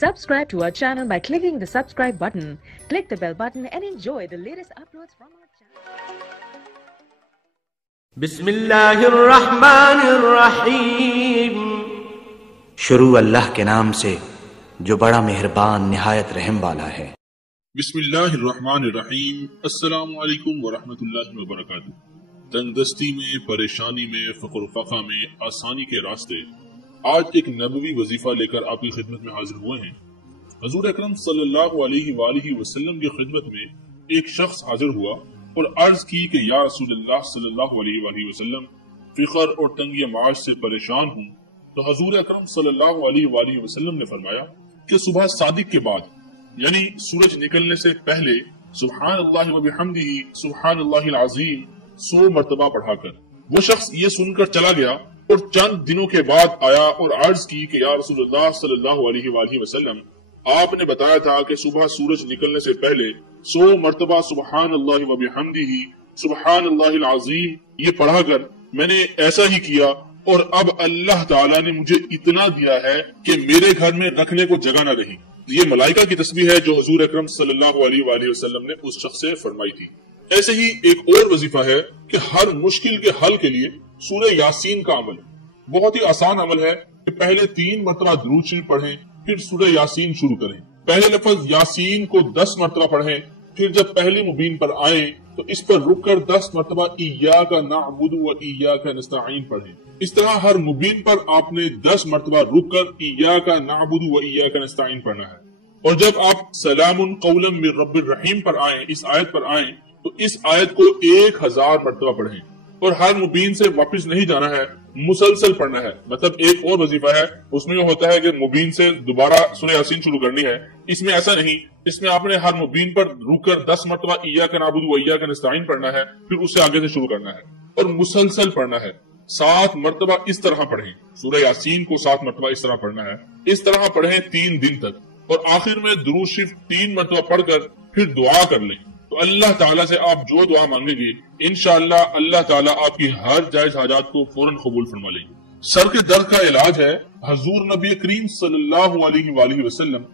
Subscribe to our channel by clicking the subscribe button. Click the bell button and enjoy the latest uploads from our channel. बिस्मिल्लाहिर्रहमानिर्रहीम। शुरू अल्लाह के नाम से जो बड़ा मेहरबान निहायत रहम वाला है। बिस्मिल्लाहिर्रहमानिर्रहीम। अस्सलामु अलैकुम वरहमतुल्लाहि वबरकातुहू। तंगदस्ती में, परेशानी में, फक़्र फ़क़ा में आसानी के रास्ते आज एक नबवी वजीफा लेकर आपकी खिदमत में हाजिर हुए हैं। हजूर अकरम सल्लल्लाहु अलैहि वसल्लम की खिदमत में एक शख्स हाजिर हुआ और अर्ज की कि या रसूलल्लाह सल्लल्लाहु अलैहि वसल्लम, फिक्र और तंगी माश से परेशान हूँ। तो हजूर अकरम सल्लल्लाहु अलैहि वसल्लम ने फरमाया कि सुबह सादिक के बाद यानी सूरज निकलने से पहले सुब्हानल्लाहि व बिहम्दिही सुब्हानल्लाहिल अज़ीम 100 मरतबा पढ़ाकर वो शख्स ये सुनकर चला गया और चंद दिनों के बाद आया और अर्ज की कि या रसूलल्लाह सल्लल्लाहु अलैहि वसल्लम, आपने बताया था कि सुबह सूरज निकलने से पहले 100 मरतबा सुब्हानल्लाहि व बिहम्दिही सुब्हानल्लाहिल अज़ीम ये पढ़ाकर मैंने ऐसा ही किया और अब अल्लाह ताला ने मुझे इतना दिया है कि मेरे घर में रखने को जगह न रही। ये मलाइका की तस्बीह है जो हजूर अकरम सल्लल्लाहु अलैहि वसल्लम ने उस शख्स से फरमाई थी। ऐसे ही एक और वजीफा है कि हर मुश्किल के हल के लिए सूरह यासीन का अमल बहुत ही आसान अमल है कि पहले 3 मरतबा दुरूद शरीफ पढ़ें, फिर सूरह यासीन शुरू करें। पहले लफ्ज यासीन को 10 मरतबा पढ़ें, फिर जब पहली मुबीन पर आए तो इस पर रुककर 10 मरतबा इय्याका नअबुदु व इय्याका नस्तईन पढ़ें। इस तरह हर मुबीन पर आपने 10 मरतबा रुककर इय्याका नअबुदु व इय्याका नस्तईन पढ़ना है। और जब आप सलामुन कौलन मिर रब्बिर रहीम पर आए, इस आयत पर आए, तो इस आयत को 1000 मरतबा पढ़ें और हर मुबीन से वापस नहीं जाना है, मुसलसल पढ़ना है। मतलब एक और वजीफा है उसमें ये होता है कि मुबीन से दोबारा सूरह यासीन शुरू करनी है। इसमें ऐसा नहीं, इसमें आपने हर मुबीन पर रुककर 10 मरतबा इय्याका नअबुदु व इय्याका नस्तईन पढ़ना है, फिर उससे आगे से शुरू करना है और मुसलसल पढ़ना है। 7 मरतबा इस तरह पढ़ें, सूरह यासीन को 7 मरतबा इस तरह पढ़ना है। इस तरह पढ़ें 3 दिन तक और आखिर में दुरूद शरीफ 3 मरतबा पढ़कर फिर दुआ कर लें। तो अल्लाह ताला से आप जो दुआ मांगेंगे इंशाअल्लाह अल्लाह ताला आपकी हर जायज हाजात को फौरन कबूल फरमा लेंगे। सर के दर्द का इलाज है, हजूर नबी करीम सल्लल्लाहु अलैहि वसल्लम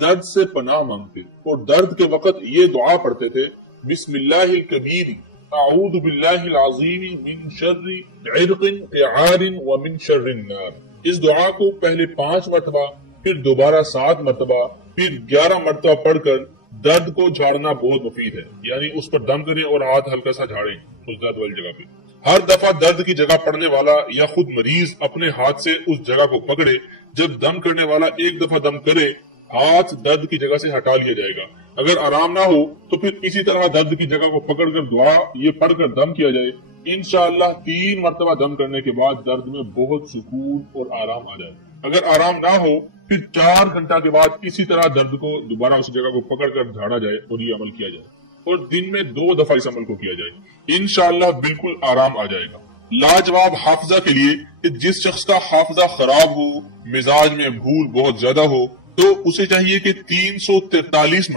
दर्द से पनाह मांगते और दर्द के वक्त ये दुआ पढ़ते थे, बिस्मिल्लाहिल कबीर अऊज़ु बिल्लाहिल अज़ीम मिन शर्रि इरक़िन क़िआरिन व मिन शर्रिन नार। इस दुआ को पहले 5 मरतबा, फिर दोबारा 7 मरतबा, फिर 11 मरतबा पढ़कर दर्द को झाड़ना बहुत मुफीद है। यानी उस पर दम करें और हाथ हल्का सा झाड़ें उस दर्द वाली जगह पे। हर दफा दर्द की जगह पड़ने वाला या खुद मरीज अपने हाथ से उस जगह को पकड़े। जब दम करने वाला एक दफा दम करे, हाथ दर्द की जगह से हटा लिया जाएगा। अगर आराम ना हो तो फिर इसी तरह दर्द की जगह को पकड़कर दुआ ये पढ़कर दम किया जाए। इंशाअल्लाह 3 मरतबा दम करने के बाद दर्द में बहुत सुकून और आराम आ जाए। अगर आराम ना हो फिर 4 घंटा के बाद इसी तरह दर्द को दोबारा उस जगह को पकड़कर झाड़ा जाए और ये अमल किया जाए और दिन में 2 दफा इस अमल को किया जाए। इंशाअल्लाह बिल्कुल आराम आ जाएगा। लाजवाब हाफिजा के लिए कि जिस शख्स का हाफिजा खराब हो, मिजाज में भूल बहुत ज्यादा हो, तो उसे चाहिए कि 343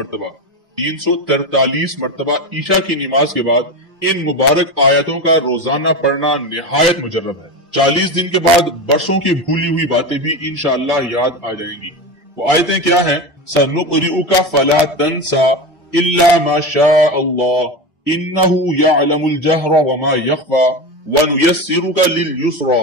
मरतबा ईशा की नमाज के बाद इन मुबारक आयतों का रोजाना पढ़ना निहायत मुजर्रब है। 40 दिन के बाद बरसों की भूली हुई बातें भी इंशाअल्लाह याद आ जाएंगी। वो आयतें क्या हैं? सनुक़रिउका फला तंसा इल्ला मा शाअल्लाह इन्नहु यअलमुल जहरा व मा यख्फा व नुयस्सिरुका लिल युस्रा।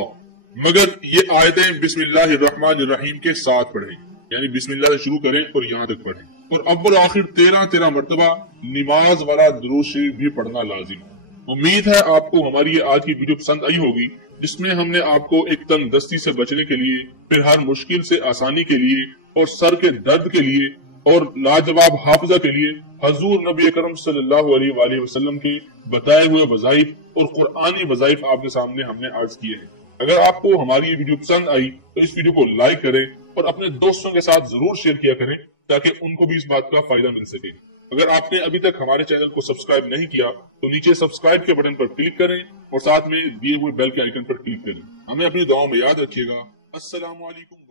मगर ये आयतें बिस्मिल्लाहिर्रहमानिर्रहीम के साथ पढ़ें, यानी बिस्मिल्लाह से शुरू करें और यहाँ तक पढ़ें। और अव्वल आखिर 13 मरतबा नमाज वाला दुरूद शरीफ भी पढ़ना लाजिम है। उम्मीद है आपको हमारी ये आज की वीडियो पसंद आई होगी, जिसमें हमने आपको एक तंगदस्ती से बचने के लिए, फिर हर मुश्किल से आसानी के लिए और सर के दर्द के लिए और लाजवाब हाफिजा के लिए हजूर नबी अकरम सल्लल्लाहु अलैहि वसल्लम के बताए हुए वज़ाइफ और कुरानी वज़ाइफ आपके सामने हमने अर्ज किए हैं। अगर आपको हमारी ये वीडियो पसंद आई तो इस वीडियो को लाइक करें और अपने दोस्तों के साथ जरूर शेयर किया करें ताकि उनको भी इस बात का फायदा मिल सके। अगर आपने अभी तक हमारे चैनल को सब्सक्राइब नहीं किया तो नीचे सब्सक्राइब के बटन पर क्लिक करें और साथ में दिए हुए बेल के आइकन पर क्लिक करें। हमें अपनी दुआओं में याद रखिएगा। अस्सलामु अलैकुम।